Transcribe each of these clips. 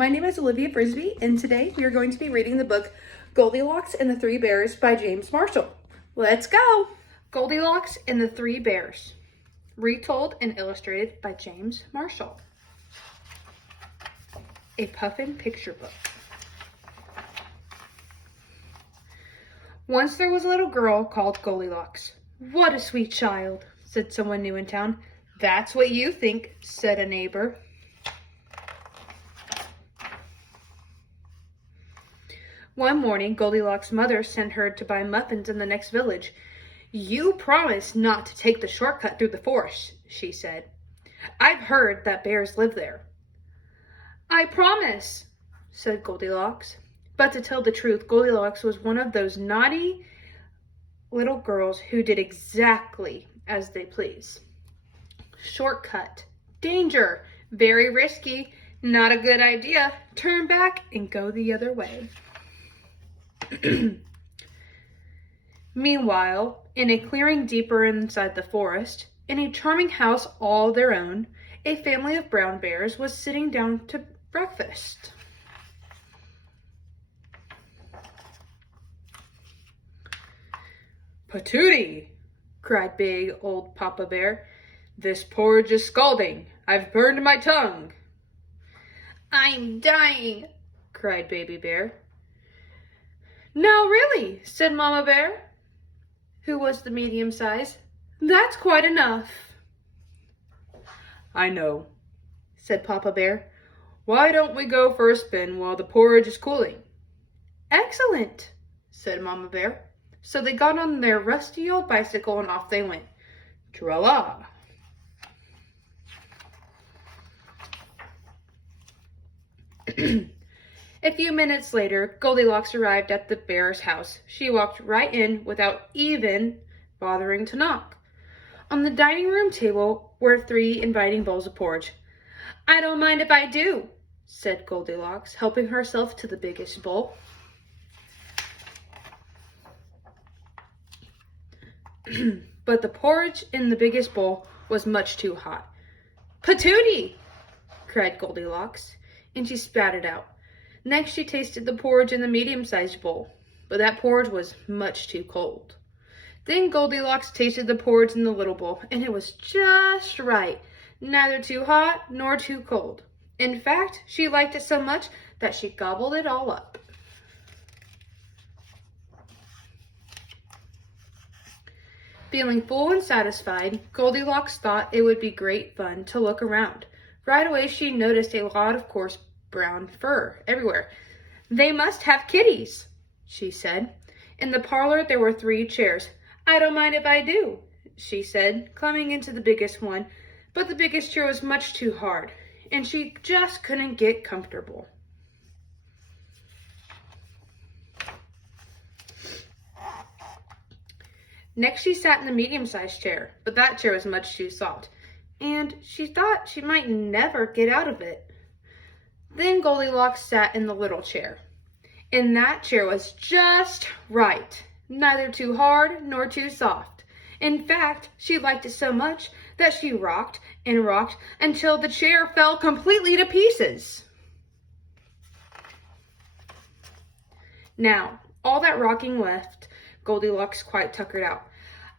My name is Olivia Frisbee, and today we are going to be reading the book Goldilocks and the Three Bears by James Marshall. Let's go! Goldilocks and the Three Bears, retold and illustrated by James Marshall. A Puffin picture book. Once there was a little girl called Goldilocks. "What a sweet child," said someone new in town. "That's what you think," said a neighbor. One morning, Goldilocks' mother sent her to buy muffins in the next village. "You promised not to take the shortcut through the forest," she said. "I've heard that bears live there." "I promise," said Goldilocks. But to tell the truth, Goldilocks was one of those naughty little girls who did exactly as they please. Shortcut. Danger. Very risky. Not a good idea. Turn back and go the other way. Meanwhile, in a clearing deeper inside the forest, in a charming house all their own, a family of brown bears was sitting down to breakfast. "Patootie!" cried big old Papa Bear. "This porridge is scalding. I've burned my tongue." "I'm dying," cried Baby Bear. "No, really," said Mama Bear, who was the medium size. "That's quite enough." "I know," said Papa Bear. "Why don't we go for a spin while the porridge is cooling?" "Excellent," said Mama Bear. So they got on their rusty old bicycle and off they went. Tra-la! A few minutes later, Goldilocks arrived at the bear's house. She walked right in without even bothering to knock. On the dining room table were 3 inviting bowls of porridge. "I don't mind if I do," said Goldilocks, helping herself to the biggest bowl. But the porridge in the biggest bowl was much too hot. "Patootie!" cried Goldilocks, and she spat it out. Next, she tasted the porridge in the medium-sized bowl, but that porridge was much too cold. Then Goldilocks tasted the porridge in the little bowl, and it was just right, neither too hot nor too cold. In fact, she liked it so much that she gobbled it all up. Feeling full and satisfied, Goldilocks thought it would be great fun to look around. Right away, she noticed a lot of coarse brown fur everywhere. "They must have kitties," she said. In the parlor, there were 3 chairs. "I don't mind if I do," she said, climbing into the biggest one. But the biggest chair was much too hard, and she just couldn't get comfortable. Next, she sat in the medium-sized chair, but that chair was much too soft, and she thought she might never get out of it. Then Goldilocks sat in the little chair, and that chair was just right, neither too hard nor too soft. In fact, she liked it so much that she rocked and rocked until the chair fell completely to pieces. Now, all that rocking left Goldilocks quite tuckered out.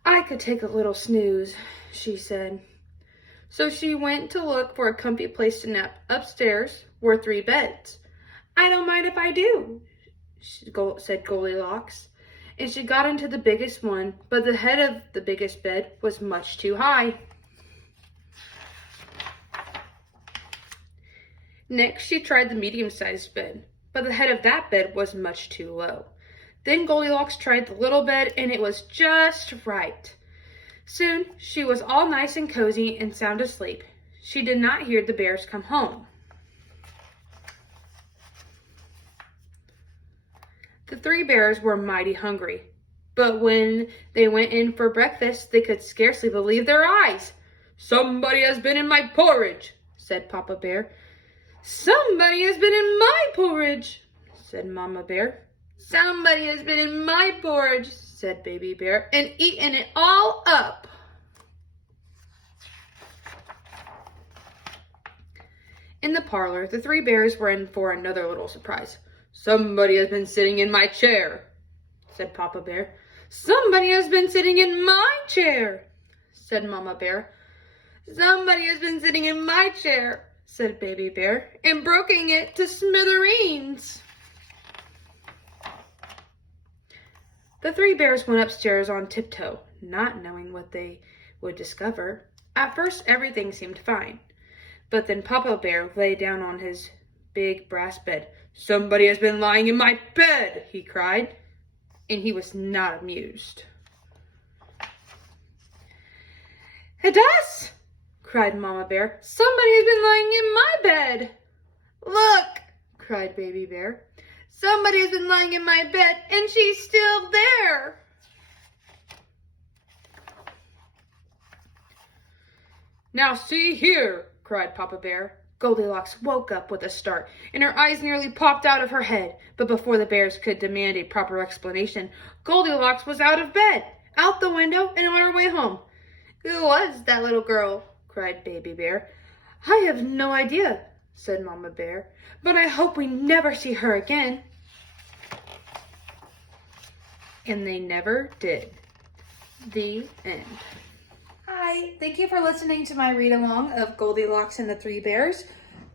"I could take a little snooze," she said. So she went to look for a comfy place to nap. Upstairs were 3 beds. "I don't mind if I do," said Goldilocks. And she got into the biggest one, but the head of the biggest bed was much too high. Next, she tried the medium-sized bed, but the head of that bed was much too low. Then Goldilocks tried the little bed, and it was just right. Soon, she was all nice and cozy and sound asleep. She did not hear the bears come home. The 3 bears were mighty hungry, but when they went in for breakfast, they could scarcely believe their eyes. "Somebody has been in my porridge," said Papa Bear. "Somebody has been in my porridge," said Mama Bear. "Somebody has been in my porridge," said Baby Bear, "and eaten it all up." In the parlor, the three bears were in for another little surprise. "Somebody has been sitting in my chair," said Papa Bear. "Somebody has been sitting in my chair," said Mama Bear. "Somebody has been sitting in my chair," said Baby Bear, "and broken it to smithereens." The three bears went upstairs on tiptoe, not knowing what they would discover. At first, everything seemed fine. But then Papa Bear lay down on his big brass bed. "Somebody has been lying in my bed," he cried, and he was not amused. "It does!" cried Mama Bear. "Somebody has been lying in my bed." "Look!" cried Baby Bear. "Somebody has been lying in my bed, and she's still there." "Now see here!" cried Papa Bear. Goldilocks woke up with a start, and her eyes nearly popped out of her head. But before the bears could demand a proper explanation, Goldilocks was out of bed, out the window, and on her way home. "Who was that little girl?" cried Baby Bear. "I have no idea," said Mama Bear, "but I hope we never see her again." And they never did. The end. Hi, thank you for listening to my read-along of Goldilocks and the Three Bears,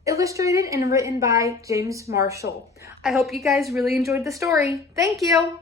illustrated and written by James Marshall. I hope you guys really enjoyed the story. Thank you!